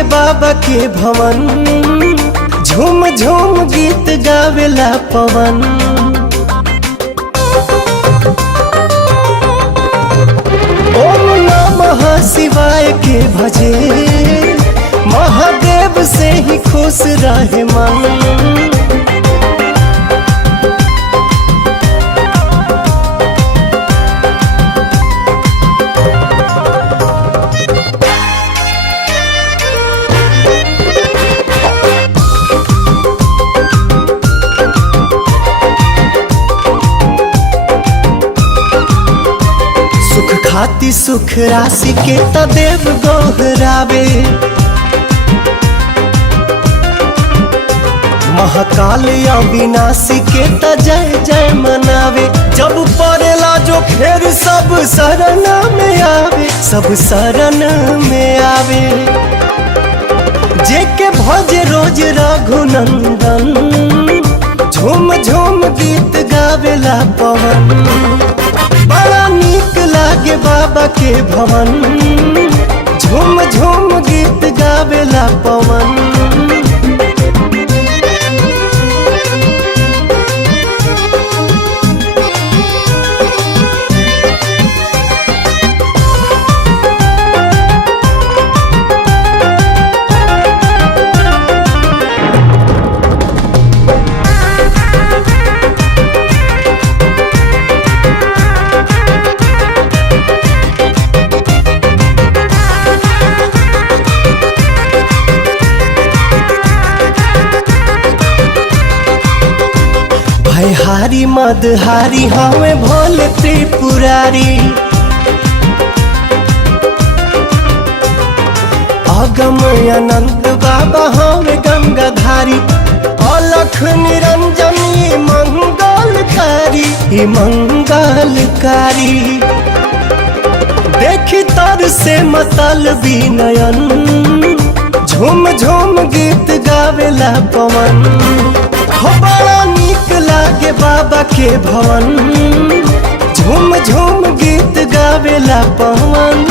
लागे बाबा के भवन, झूम झूम गीत गावेला पवन। ओम नमः शिवाय के भजे, महादेव से ही खुश रहे मन। सुख खाती सुख राशि के तदेव गोहरावे, महाकाल अविनाशी के त जय जय मनावे। जब पड़ेला जो खेर सब शरण में आवे, सब शरण में आवे। जेके भजे रोज रघुनंदन, झूम झूम गीत गावेला पवन। बड़ा नीक लागे बाबा के भवन, झूम झूम गीत गावेला पवन। हारी मदहारी हमें भोले त्रिपुरारी, अगम अनंत बाबा हमें गंगाधारी। अलख निरंजनी मंगलकारी, मंगलकारी। देखी तर से मतलबी नयन, झूम झूम गीत गावेला पवन। हो बड़ा नीक लागे बाबा के भवन, झूम झूम गीत गावेला पवन।